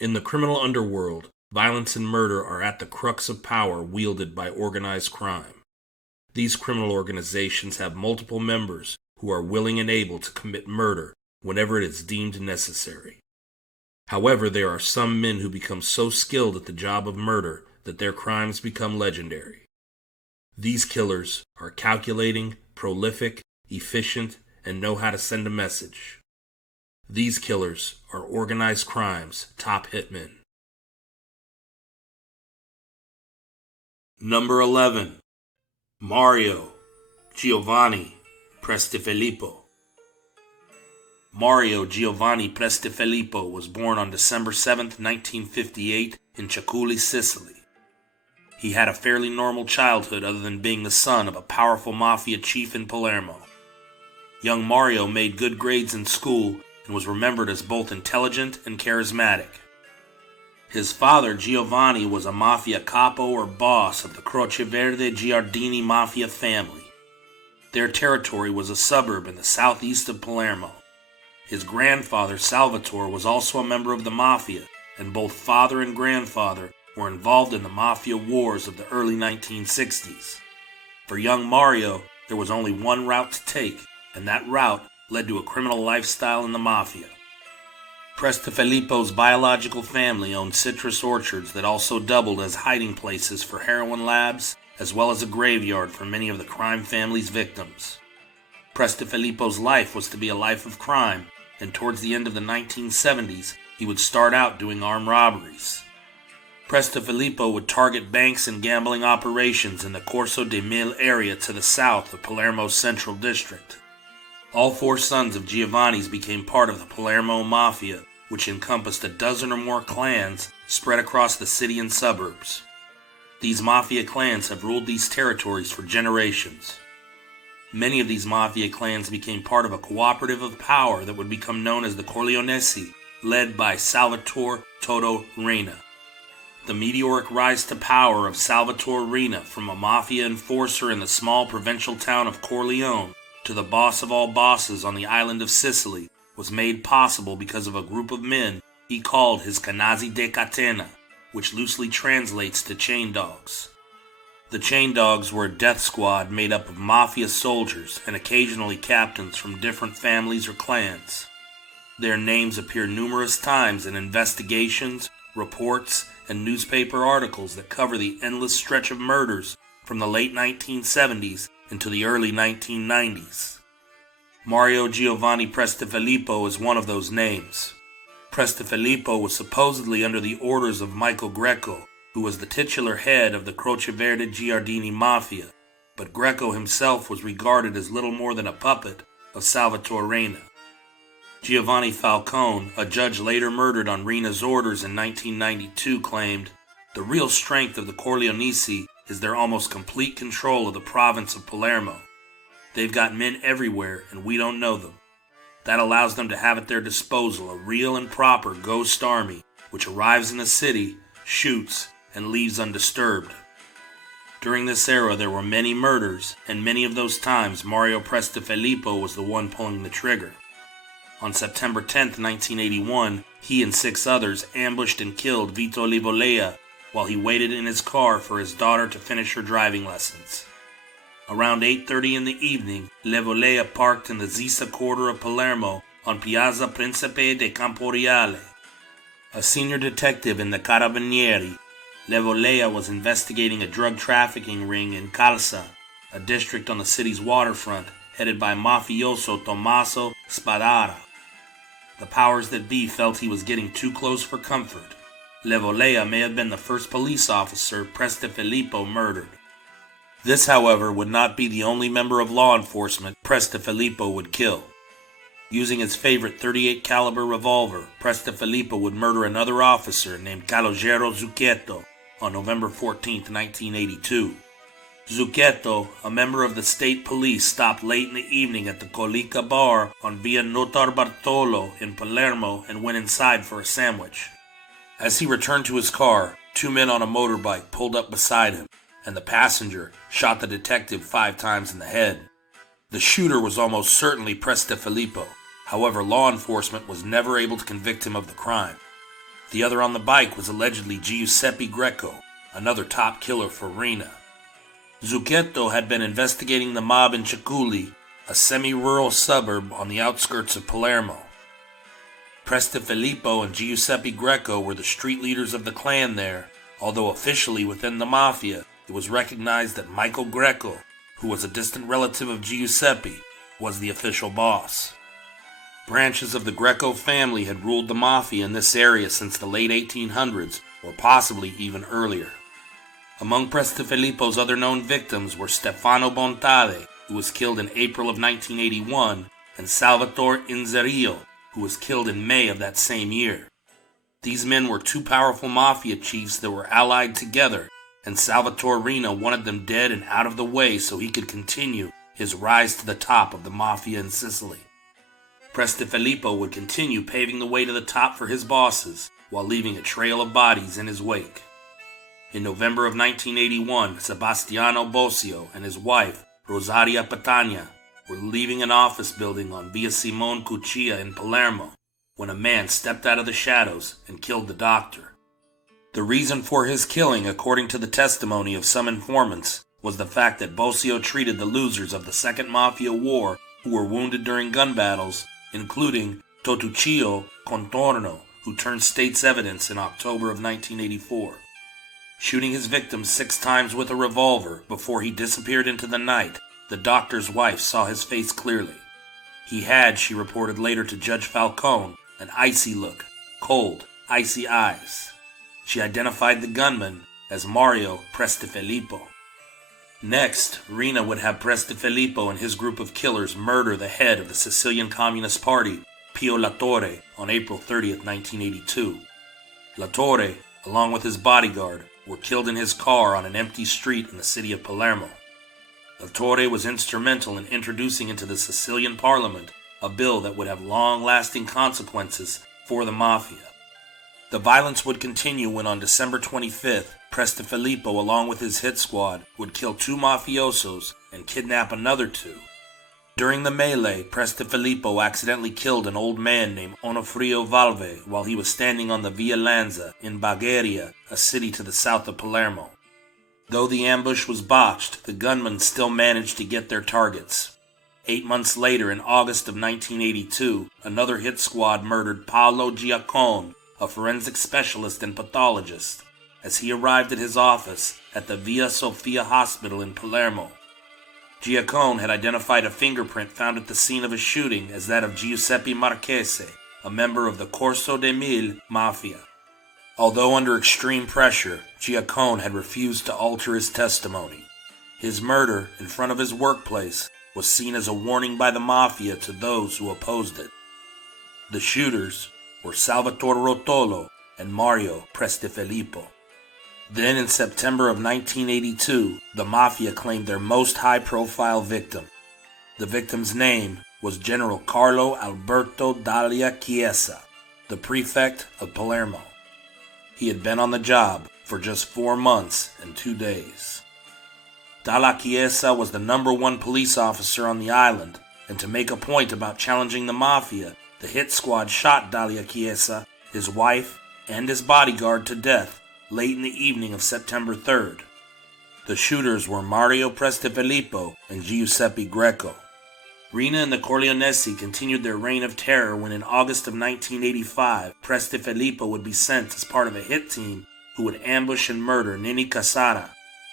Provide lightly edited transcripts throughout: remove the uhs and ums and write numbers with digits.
In the criminal underworld, violence and murder are at the crux of power wielded by organized crime. These criminal organizations have multiple members who are willing and able to commit murder whenever it is deemed necessary. However, there are some men who become so skilled at the job of murder that their crimes become legendary. These killers are calculating, prolific, efficient, and know how to send a message. These killers are organized crime's top hitmen. Number 11. Mario Giovanni Prestifilippo. Mario Giovanni Prestifilippo was born on December 7, 1958 in Ciaculli, Sicily. He had a fairly normal childhood other than being the son of a powerful mafia chief in Palermo. Young Mario made good grades in school and was remembered as both intelligent and charismatic. His father, Giovanni, was a mafia capo or boss of the Croce Verde Giardini mafia family. Their territory was a suburb in the southeast of Palermo. His grandfather, Salvatore, was also a member of the mafia, and both father and grandfather were involved in the mafia wars of the early 1960s. For young Mario, there was only one route to take, and that route led to a criminal lifestyle in the mafia. Prestifilippo's biological family owned citrus orchards that also doubled as hiding places for heroin labs, as well as a graveyard for many of the crime family's victims. Prestifilippo's life was to be a life of crime, and towards the end of the 1970s, he would start out doing armed robberies. Prestifilippo would target banks and gambling operations in the Corso de Mille area to the south of Palermo's central district. All four sons of Giovanni's became part of the Palermo Mafia, which encompassed a dozen or more clans spread across the city and suburbs. These mafia clans have ruled these territories for generations. Many of these mafia clans became part of a cooperative of power that would become known as the Corleonesi, led by Salvatore Toto Reina. The meteoric rise to power of Salvatore Reina, from a mafia enforcer in the small provincial town of Corleone to the boss of all bosses on the island of Sicily, was made possible because of a group of men he called his Canazzi de Catena, which loosely translates to chain dogs. The chain dogs were a death squad made up of mafia soldiers and occasionally captains from different families or clans. Their names appear numerous times in investigations, reports, and newspaper articles that cover the endless stretch of murders from the late 1970s into the early 1990s. Mario Giovanni Prestifilippo is one of those names. Prestifilippo was supposedly under the orders of Michael Greco, who was the titular head of the Croce Verde Giardini Mafia, but Greco himself was regarded as little more than a puppet of Salvatore Reina. Giovanni Falcone, a judge later murdered on Reina's orders in 1992, claimed, "The real strength of the Corleonesi is their almost complete control of the province of Palermo. They've got men everywhere and we don't know them. That allows them to have at their disposal a real and proper ghost army which arrives in the city, shoots, and leaves undisturbed." During this era there were many murders, and many of those times Mario Prestifilippo was the one pulling the trigger. On September 10, 1981, he and 6 others ambushed and killed Vito Livolea while he waited in his car for his daughter to finish her driving lessons. Around 8:30 in the evening, Livolea parked in the Zisa quarter of Palermo on Piazza Principe de Camporeale. A senior detective in the Carabinieri, Livolea was investigating a drug trafficking ring in Calza, a district on the city's waterfront, headed by mafioso Tommaso Spadara. The powers that be felt he was getting too close for comfort. Livolea may have been the first police officer Prestifilippo murdered. This, however, would not be the only member of law enforcement Prestifilippo would kill. Using his favorite .38 caliber revolver, Prestifilippo would murder another officer named Calogero Zucchetto on November 14, 1982. Zucchetto, a member of the state police, stopped late in the evening at the Colica bar on Via Notarbartolo in Palermo and went inside for a sandwich. As he returned to his car, 2 men on a motorbike pulled up beside him, and the passenger shot the detective 5 times in the head. The shooter was almost certainly Prestifilippo. However, law enforcement was never able to convict him of the crime. The other on the bike was allegedly Giuseppe Greco, another top killer for Rina. Zucchetto had been investigating the mob in Ciaculli, a semi-rural suburb on the outskirts of Palermo. Prestifilippo and Giuseppe Greco were the street leaders of the clan there, although officially within the mafia it was recognized that Michael Greco, who was a distant relative of Giuseppe, was the official boss. Branches of the Greco family had ruled the mafia in this area since the late 1800s, or possibly even earlier. Among Prestifilippo's other known victims were Stefano Bontade, who was killed in April of 1981, and Salvatore Inzerillo, who was killed in May of that same year. These men were two powerful mafia chiefs that were allied together, and Salvatore Rina wanted them dead and out of the way so he could continue his rise to the top of the mafia in Sicily. Prestifilippo would continue paving the way to the top for his bosses, while leaving a trail of bodies in his wake. In November of 1981, Sebastiano Bosio and his wife, Rosaria Patagna, were leaving an office building on Via Simone Cuccia in Palermo when a man stepped out of the shadows and killed the doctor. The reason for his killing, according to the testimony of some informants, was the fact that Bosio treated the losers of the Second Mafia War who were wounded during gun battles, including Totuccio Contorno, who turned state's evidence in October of 1984. Shooting his victims 6 times with a revolver before he disappeared into the night, the doctor's wife saw his face clearly. He had, she reported later to Judge Falcone, an icy look, cold, icy eyes. She identified the gunman as Mario Prestifilippo. Next, Rina would have Prestifilippo and his group of killers murder the head of the Sicilian Communist Party, Pio La Torre, on April 30th, 1982. La Torre, along with his bodyguard, were killed in his car on an empty street in the city of Palermo. La Torre was instrumental in introducing into the Sicilian parliament a bill that would have long-lasting consequences for the mafia. The violence would continue when on December 25th, Prestifilippo, along with his hit squad, would kill 2 mafiosos and kidnap another 2. During the melee, Prestifilippo accidentally killed an old man named Onofrio Valve while he was standing on the Via Lanza in Bagheria, a city to the south of Palermo. Though the ambush was botched, the gunmen still managed to get their targets. 8 months later, in August of 1982, another hit squad murdered Paolo Giacone, a forensic specialist and pathologist, as he arrived at his office at the Via Sofia Hospital in Palermo. Giacone had identified a fingerprint found at the scene of a shooting as that of Giuseppe Marchese, a member of the Corso de Mille Mafia. Although under extreme pressure, Giacone had refused to alter his testimony. His murder in front of his workplace was seen as a warning by the Mafia to those who opposed it. The shooters were Salvatore Rotolo and Mario Prestifilippo. Then in September of 1982, the Mafia claimed their most high-profile victim. The victim's name was General Carlo Alberto Dalla Chiesa, the prefect of Palermo. He had been on the job for just 4 months and 2 days. Dalla Chiesa was the #1 police officer on the island, and to make a point about challenging the Mafia, the hit squad shot Dalla Chiesa, his wife, and his bodyguard to death late in the evening of September 3rd. The shooters were Mario Prestifilippo and Giuseppe Greco. Rina and the Corleonesi continued their reign of terror when in August of 1985, Prestifilippo would be sent as part of a hit team who would ambush and murder Ninni Casara,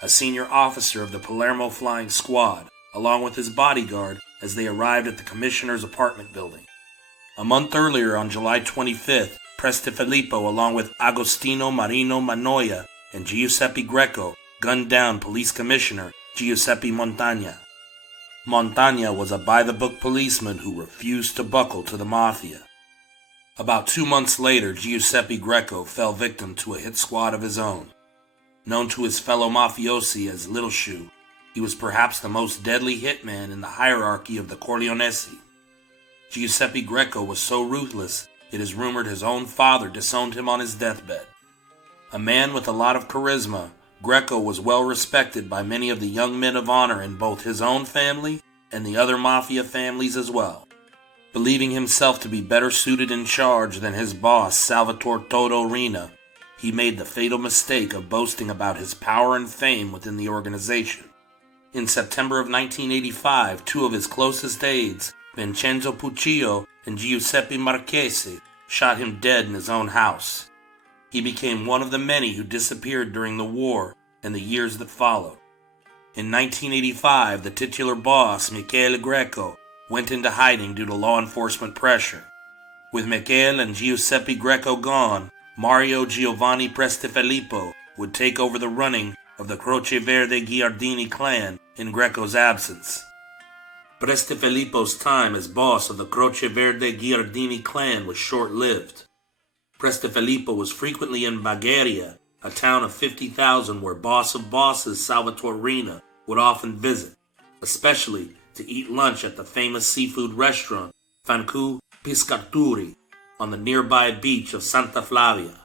a senior officer of the Palermo Flying Squad, along with his bodyguard as they arrived at the commissioner's apartment building. A month earlier, on July 25th, Prestifilippo, along with Agostino Marino Manoia and Giuseppe Greco, gunned down police commissioner Giuseppe Montagna. Montagna was a by-the-book policeman who refused to buckle to the Mafia. About 2 months later, Giuseppe Greco fell victim to a hit squad of his own. Known to his fellow mafiosi as Little Shoe, he was perhaps the most deadly hitman in the hierarchy of the Corleonesi. Giuseppe Greco was so ruthless, it is rumored his own father disowned him on his deathbed. A man with a lot of charisma, Greco was well respected by many of the young men of honor in both his own family and the other mafia families as well. Believing himself to be better suited in charge than his boss, Salvatore Toto Riina, he made the fatal mistake of boasting about his power and fame within the organization. In September of 1985, two of his closest aides, Vincenzo Puccio and Giuseppe Marchese, shot him dead in his own house. He became one of the many who disappeared during the war and the years that followed. In 1985, the titular boss, Michele Greco, went into hiding due to law enforcement pressure. With Michele and Giuseppe Greco gone, Mario Giovanni Prestifilippo would take over the running of the Croce Verde Giardini clan in Greco's absence. Prestifilippo's time as boss of the Croce Verde Giardini clan was short-lived. Prestifilippo was frequently in Bagheria, a town of 50,000 where boss of bosses Salvatore Riina would often visit, especially to eat lunch at the famous seafood restaurant Fancu Piscaturi on the nearby beach of Santa Flavia.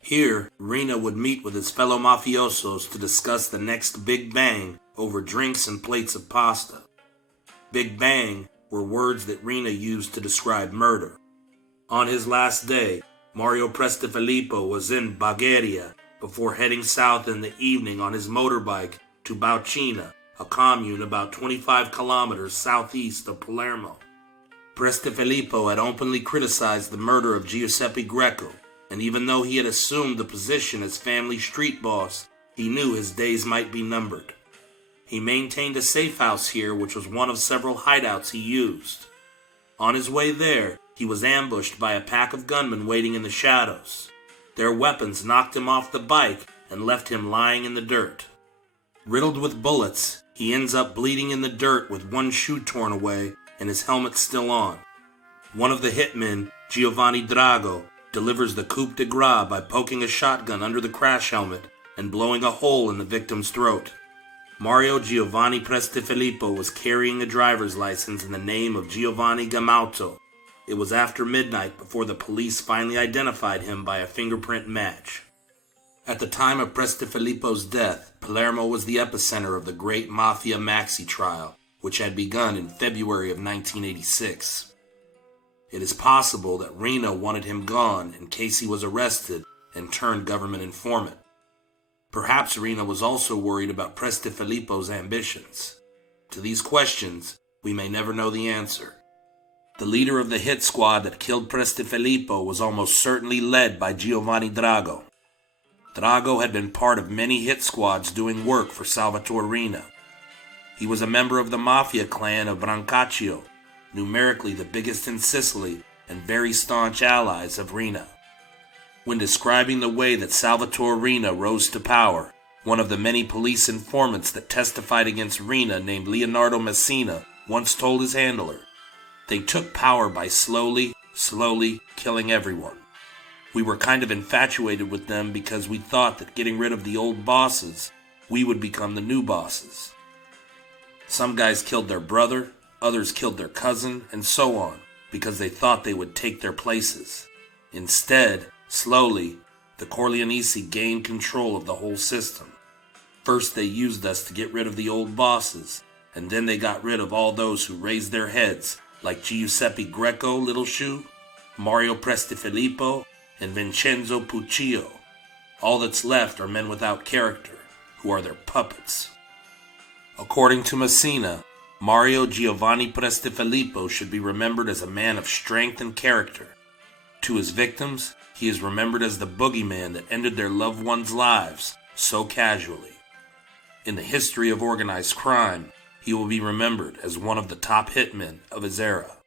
Here, Riina would meet with his fellow mafiosos to discuss the next Big Bang over drinks and plates of pasta. Big Bang were words that Riina used to describe murder. On his last day, Mario Prestifilippo was in Bagheria before heading south in the evening on his motorbike to Baucina, a commune about 25 kilometers southeast of Palermo. Prestifilippo had openly criticized the murder of Giuseppe Greco, and even though he had assumed the position as family street boss, he knew his days might be numbered. He maintained a safe house here, which was one of several hideouts he used. On his way there, he was ambushed by a pack of gunmen waiting in the shadows. Their weapons knocked him off the bike and left him lying in the dirt. Riddled with bullets, he ends up bleeding in the dirt with one shoe torn away and his helmet still on. One of the hitmen, Giovanni Drago, delivers the coup de grace by poking a shotgun under the crash helmet and blowing a hole in the victim's throat. Mario Giovanni Prestifilippo was carrying a driver's license in the name of Giovanni Gamauto. It was after midnight before the police finally identified him by a fingerprint match. At the time of Prestifilippo's death, Palermo was the epicenter of the Great Mafia Maxi trial, which had begun in February of 1986. It is possible that Riina wanted him gone in case he was arrested and turned government informant. Perhaps Riina was also worried about Prestifilippo's ambitions. To these questions, we may never know the answer. The leader of the hit squad that killed Prestifilippo was almost certainly led by Giovanni Drago. Drago had been part of many hit squads doing work for Salvatore Riina. He was a member of the mafia clan of Brancaccio, numerically the biggest in Sicily and very staunch allies of Riina. When describing the way that Salvatore Riina rose to power, one of the many police informants that testified against Riina named Leonardo Messina once told his handler, "They took power by slowly killing everyone. We were kind of infatuated with them because we thought that getting rid of the old bosses, we would become the new bosses. Some guys killed their brother, others killed their cousin, and so on, because they thought they would take their places. Instead, slowly, the Corleonesi gained control of the whole system. First they used us to get rid of the old bosses, and then they got rid of all those who raised their heads, like Giuseppe Greco, Little Shoe, Mario Prestifilippo, and Vincenzo Puccio. All that's left are men without character, who are their puppets." According to Messina, Mario Giovanni Prestifilippo should be remembered as a man of strength and character. To his victims, he is remembered as the boogeyman that ended their loved ones' lives so casually. In the history of organized crime, he will be remembered as one of the top hitmen of his era.